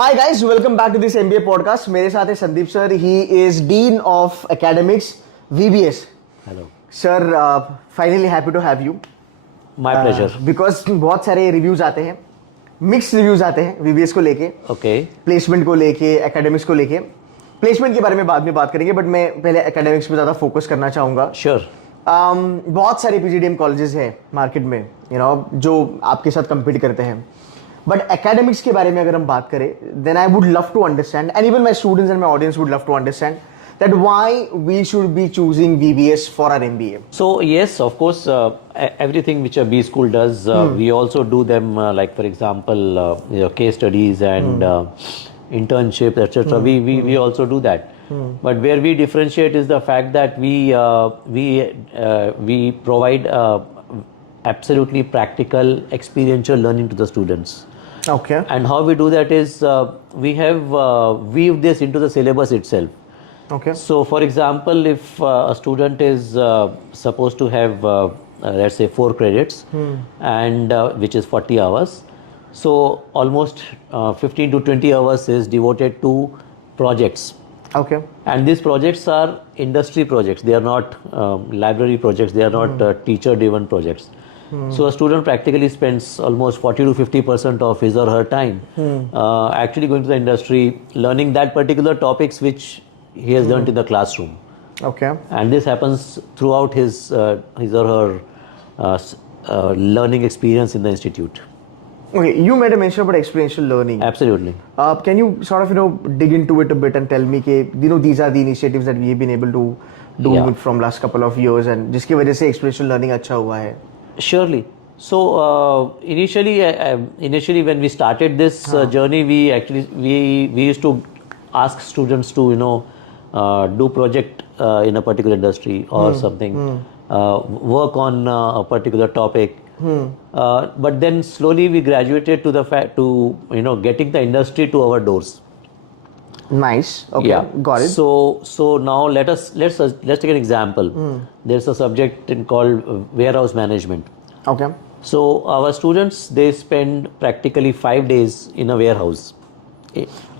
Hi guys, welcome back to this MBA podcast. मेरे साथ है Sandeep sir. He is Dean of Academics, VBS. Hello. Sir, finally happy to have you. My pleasure. Because बहुत सारे reviews आते हैं, mix reviews आते हैं VBS को लेके, Okay. प्लेसमेंट को लेके, एकेडमिक्स को लेके. प्लेसमेंट के बारे में बाद में बात करेंगे, बट मैं पहले एकेडमिक्स पे ज़्यादा फोकस करना चाहूँगा. Sure. बहुत सारे PGDM कॉलेजेस हैं मार्केट में, जो आपके साथ कम्पीट करते हैं. बट एकेडमिक्स के बारे में अगर हम बात करें, then I would love to understand, and even my students and my audience would love to understand that why we should be choosing VBS for our MBA. So yes, of course, everything which a B school does, we also do them. Like for example, case studies and internships, etc. We also do that. But where we differentiate is the fact that we provide absolutely practical, experiential learning to the students. Okay. And how we do that is we have weaved this into the syllabus itself. Okay. So, for example, if a student is supposed to have, let's say, 4 credits, and which is 40 hours, so almost 15 to 20 hours is devoted to projects. Okay. And these projects are industry projects. They are not library projects. They are not teacher-driven projects. So a student practically spends almost 40 to 50% of his or her time actually going to the industry, learning that particular topics which he has learnt in the classroom. Okay. And this happens throughout his or her learning experience in the institute. Okay, you made a mention about experiential learning. Absolutely. Can you sort of, dig into it a bit and tell me that, these are the initiatives that we've been able to do from last couple of years, and जिसकी वजह से experiential learning अच्छा हुआ है. Surely. So initially when we started this journey, we used to ask students to do project in a particular industry or something, work on a particular topic. But then slowly we graduated to the fact to getting the industry to our doors. Nice. Okay. Yeah. Got it. So now let's take an example. There's a subject called warehouse management. Okay. So our students, they spend practically 5 days in a warehouse.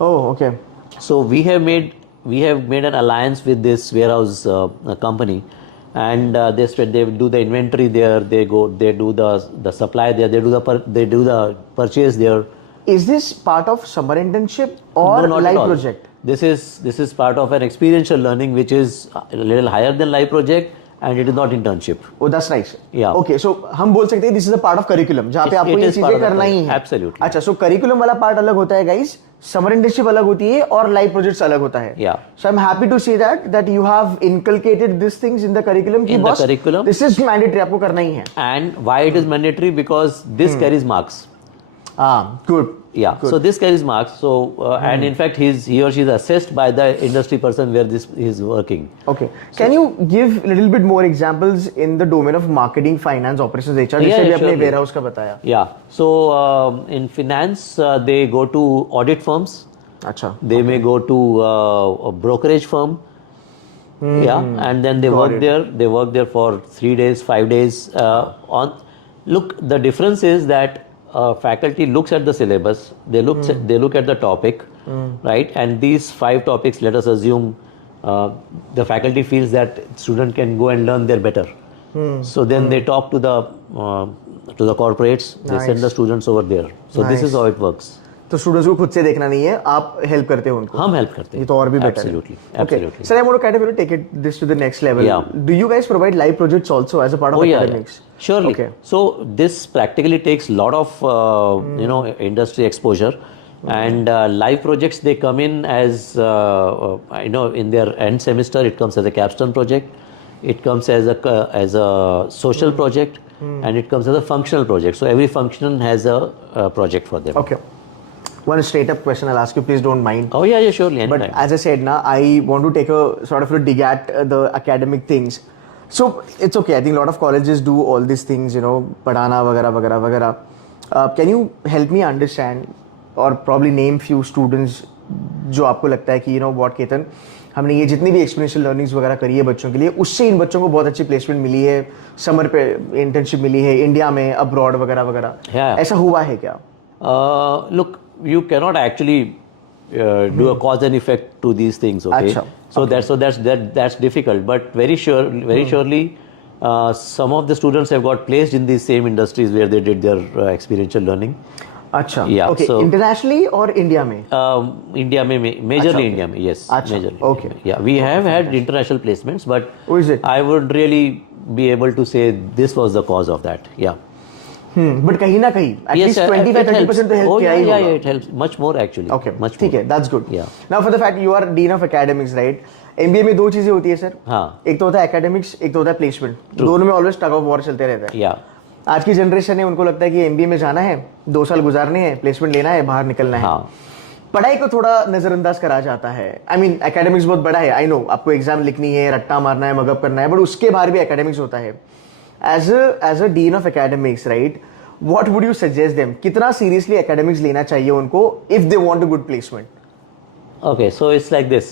Oh, okay. So we have made an alliance with this warehouse company, and they do the inventory there. They do the supply there. They do the purchase there. Is this part of summer internship or No, not live at all. project? This is part of an experiential learning, which is a little higher than live project, and it is not internship. Oh, that's nice. Yeah. Okay, so हम बोल सकते हैं this is a part of curriculum, जहाँ पे आपको It ये is part चीजें of the करना ही curriculum. है. Absolutely. अच्छा, so curriculum वाला part अलग होता है guys, summer internship अलग होती है और live projects अलग होता है. Yeah. So I'm happy to see that you have inculcated these things in the curriculum. In the curriculum. This is mandatory, आपको करना ही है. And why it is mandatory? Because this carries marks. Good. Yeah. Good. So this carries marks. So and in fact, he or she is assessed by the industry person where this is working. Okay. Can you give a little bit more examples in the domain of marketing, finance, operations, HR? जैसे भी आपने warehouse का बताया. Yeah. So in finance, they go to audit firms. अच्छा. They may go to a brokerage firm. Yeah. And then they work there. They work there for 3 days, 5 days. Look, the difference is that faculty looks at the syllabus. They look at the topic, right? And these 5 topics, let us assume the faculty feels that student can go and learn there better. So then they talk to the corporates. They send the students over there. So this is how it works. तो students को खुद से देखना नहीं है, आप help करते हो उनको. हम हेल्प करते हैं. ये तो और भी बेटर है. Absolutely. Sir, I want to kind of take this to the next level. Yeah. Do you guys provide live projects also as a part of academics? Yeah. Surely. Okay. So this practically takes a lot of industry exposure, and live projects, they come in as in their end semester. It comes as a capstone project. It comes as a social project, and it comes as a functional project. So every function has a project for them. Okay. One straight up question I'll ask you, please don't mind. Oh yeah, surely. Anytime. But as I said, I want to take a sort of a dig at the academic things. So it's okay. I think a lot of colleges do all these things, padhana, vagara, vagara, vagara. Can you help me understand or probably name few students जो आपको लगता है कि what Ketan, हमने ये जितनी भी experiential learnings वगैरह करी है बच्चों के लिए, उससे इन बच्चों को बहुत अच्छी प्लेसमेंट मिली है, समर पे इंटर्नशिप मिली है, इंडिया में, अब्रॉड वगैरह वगैरह, ऐसा हुआ है क्या? Look, you cannot actually do a cause and effect to these things. Okay, Acha. so that's difficult, but very surely. Some of the students have got placed in these same industries where they did their experiential learning. अच्छा, Yeah, okay, so- internationally or India में? India में majorly okay. India में, yes, अच्छा, majorly. okay. Yeah, we have had international placements, but Oh, is it? I would really be able to say this was the cause of that. Yeah. But कहीं ना कहीं at Yes, least it 25-30% तो help Oh किया yeah, ही yeah, होगा. yeah, it helps much more actually. Okay, much ठीक more. है, that's good. Yeah. Now for the fact you are dean of academics, right? MBA में दो चीजें होती है सर. हाँ. एक तो होता है academics, एक तो होता है placement. दोनों में always tug of war चलते रहता है. Yeah. आज की जनरेशन है, उनको लगता है कि MBA में जाना है, 2 साल गुजारने हैं, प्लेसमेंट लेना है, बाहर निकलना है. हाँ. पढ़ाई को थोड़ा नजरअंदाज करा जाता है. आई मीन एकेडमिक्स बहुत बड़ा है, आई नो, आपको एग्जाम लिखनी है, रट्टा मारना है, मगअप करना है, बट उसके बाहर भी एकेडमिक्स होता है. As a dean of academics, right, what would you suggest them? कितना सीरियसली एकेडमिक्स लेना चाहिए उनको if they want a good placement? Okay, so it's like this.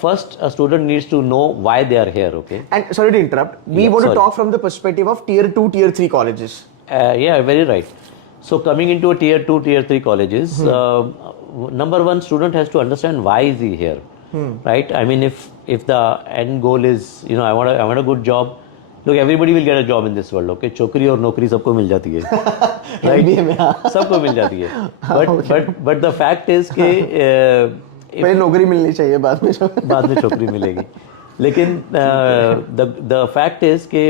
First, a student needs to know why they are here. Okay. And sorry to interrupt, we Yeah, want to sorry. talk from the perspective of tier 2, tier 3 colleges. Yeah, very right. So coming into a tier 2, tier 3 colleges, number one, student has to understand why is he here, right? I mean, if the end goal is, I want a good job. Look, everybody will get a job in this world. Okay, chokri और नौकरी सबको मिल जाती है, MBA में, हाँ. सबको मिल जाती है. But the fact is कि पहले नौकरी मिलनी चाहिए, बाद में बाद में छोकरी मिलेगी. लेकिन the fact is कि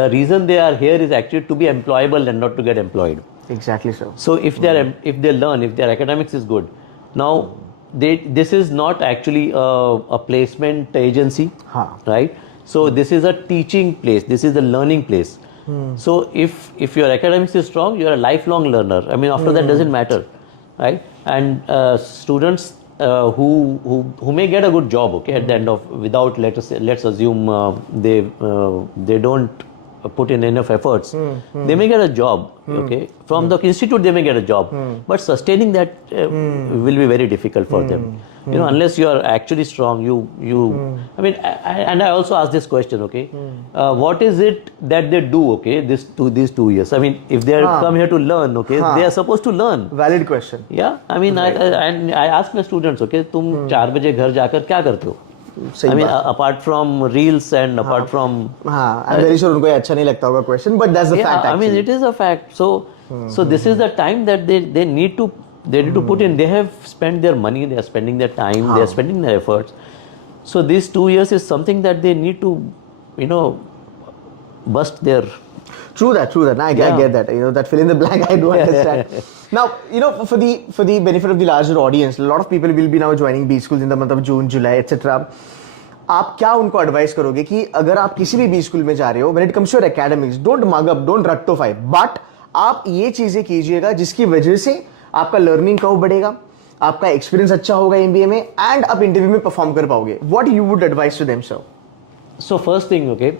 the reason they are here is actually to be employable and not to get employed. Exactly, sir. So if they learn, if their academics is good, now this is not actually a placement agency, हाँ. right? So this is a teaching place. This is a learning place. So if your academics is strong, you are a lifelong learner. I mean, after that doesn't matter, right? And students who may get a good job, okay, at the end of, without let's assume they don't put in enough efforts, they may get a job, okay, from the institute they may get a job, but sustaining that will be very difficult for them, unless you are actually strong. I mean, and I also ask this question, okay, what is it that they do, okay, these 2 years? I mean, if they come here to learn, okay, they are supposed to learn. Valid question. Yeah, I mean, I ask my students, okay, तुम 4 बजे घर जाकर क्या करते हो? I mean, apart from reels and apart from, हाँ, I'm very sure उनको ये अच्छा नहीं लगता होगा question, but that's the fact. I mean, actually. it is a fact. So this is the time that they need to put in. They have spent their money, they are spending their time, they are spending their efforts. So these 2 years is something that they need to, bust their. True that. I get that. That fill in the blank, I do understand. Now, for the benefit of the larger audience, a lot of people will be now joining B schools in the month of June, July, etc. आप क्या उनको advice करोगे कि अगर आप किसी भी B school में जा रहे हो, when it comes to your academics, don't mug up, don't रट्टोफाई, बट आप ये चीजें कीजिएगा जिसकी वजह से आपका लर्निंग कर्व बढ़ेगा, आपका एक्सपीरियंस अच्छा होगा एमबीए में, एंड आप इंटरव्यू में परफॉर्म कर पाओगे. What you would advice to them, sir? So first thing, okay,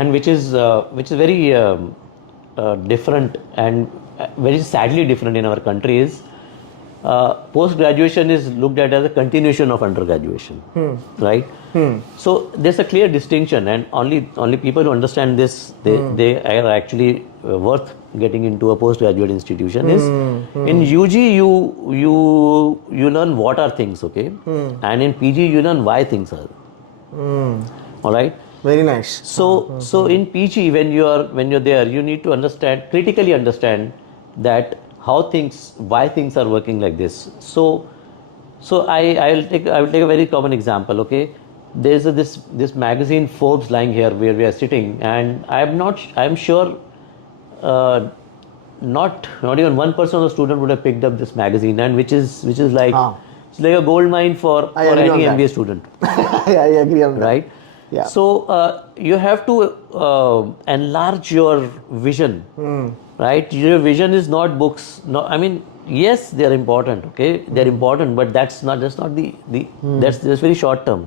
and which is very different and very sadly different in our country is post graduation is looked at as a continuation of undergraduation, right? So there's a clear distinction, and only people who understand this, they are actually worth getting into a postgraduate institution. Is in UG you learn what are things, okay, and in PG you learn why things are. All right. Very nice. So in PG, when you're there, you need to critically understand that why things are working like this. So I will take a very common example. Okay, there's this magazine Forbes lying here where we are sitting, and I'm sure not even 1% of the student would have picked up this magazine, and which is like it's like a gold mine for any MBA student. I agree on that. Right. Yeah. So you have to enlarge your vision, right? Your vision is not books. No, I mean, yes, they are important. Okay, they are important, but that's not the that's very short term.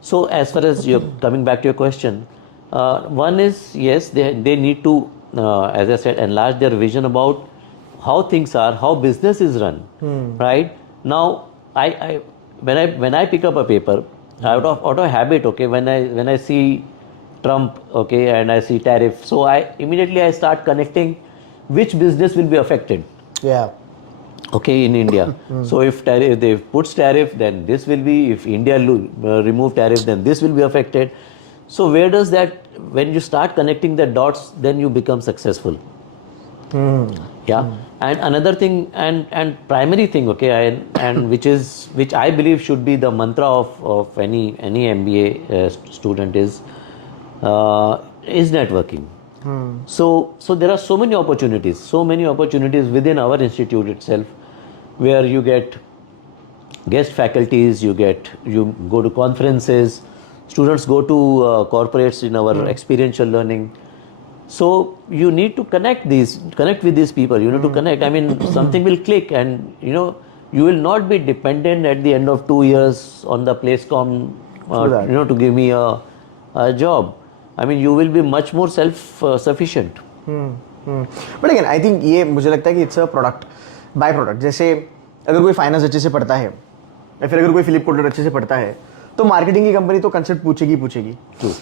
So as far as you're coming back to your question, one is, yes, they need to, as I said, enlarge their vision about how things are, how business is run, right? Now, when I pick up a paper, out of habit, okay, when I see Trump, okay, and I see tariff, so I immediately start connecting which business will be affected. Yeah. Okay, in India. So if they puts tariff, then this will be. If India remove tariff, then this will be affected. So where does that? When you start connecting the dots, then you become successful. Yeah. And another thing, and primary thing, okay, and which I believe should be the mantra of any MBA student is networking. So there are so many opportunities within our institute itself, where you get guest faculties, you go to conferences, students go to corporates in our experiential learning. So you need to connect with these people. You need to connect. I mean, something will click, and you will not be dependent at the end of 2 years on the Placecom, to give me a job. I mean, you will be much more self-sufficient. But again I think ये मुझे लगता है कि it's a product by product. जैसे अगर कोई finance अच्छे से पढ़ता है या फिर अगर कोई फिलिप कोटलर अच्छे से पढ़ता है तो मार्केटिंग की कंपनी तो कंसेप्ट पूछेगी.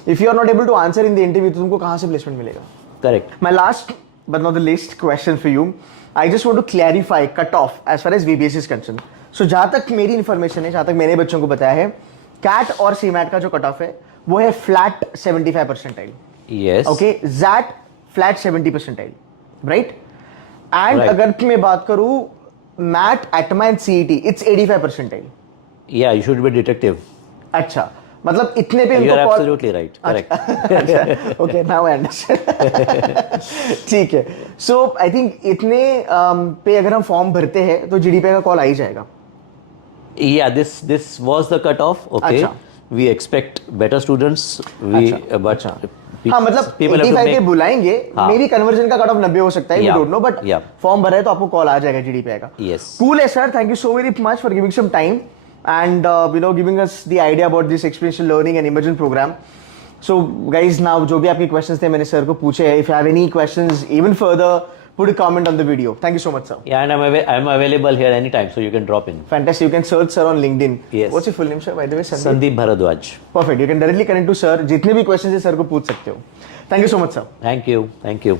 If you are not able to answer in the interview तो तुमको कहाँ से प्लेसमेंट मिलेगा? Correct. My last but not the least question for you, I just want to clarify cut off as far as VBS is concern. So जहां तक मेरी information है, जहां तक मैंने बच्चों को बताया है, कैट और सीमैट का जो कट ऑफ है वो है flat 75 percentile. Yes. Okay, that flat 70 percentile, right? And अगर मैं बात करूं MAT, ATMA and CET, it's 85 percentile. Yeah you should be detective. अच्छा, मतलब इतने पे You are उनको absolutely right. Correct. Okay, now I understand. ठीक है. सो आई थिंक इतने पे अगर हम फॉर्म भरते हैं तो GDPI का कॉल आ ही जाएगा. Yeah, this was the cutoff. Okay. अच्छा. We expect better students. But हाँ, मतलब 85 पे बुलाएंगे. हाँ. मेरी कन्वर्जन का कट ऑफ 90 हो सकता है, we don't know, but Yeah. Form भरा है तो आपको कॉल आ जाएगा GDPI का. Yes. कूल है sir, thank you so very much for giving some time and giving us the idea about this experiential learning and immersion program. So guys, now जो भी आपके questions थे मैंने सर को पूछे हैं. If you have any questions even further, put a comment on the video. Thank you so much, sir. Yeah, and I'm available here anytime, so you can drop in. Fantastic. You can search sir on LinkedIn. Yes. What's your full name, sir? By the way, Sandeep Bharadwaj. Perfect. You can directly connect to sir. जितने भी questions है sir को पूछ सकते हो. Thank you so much, sir. Thank you.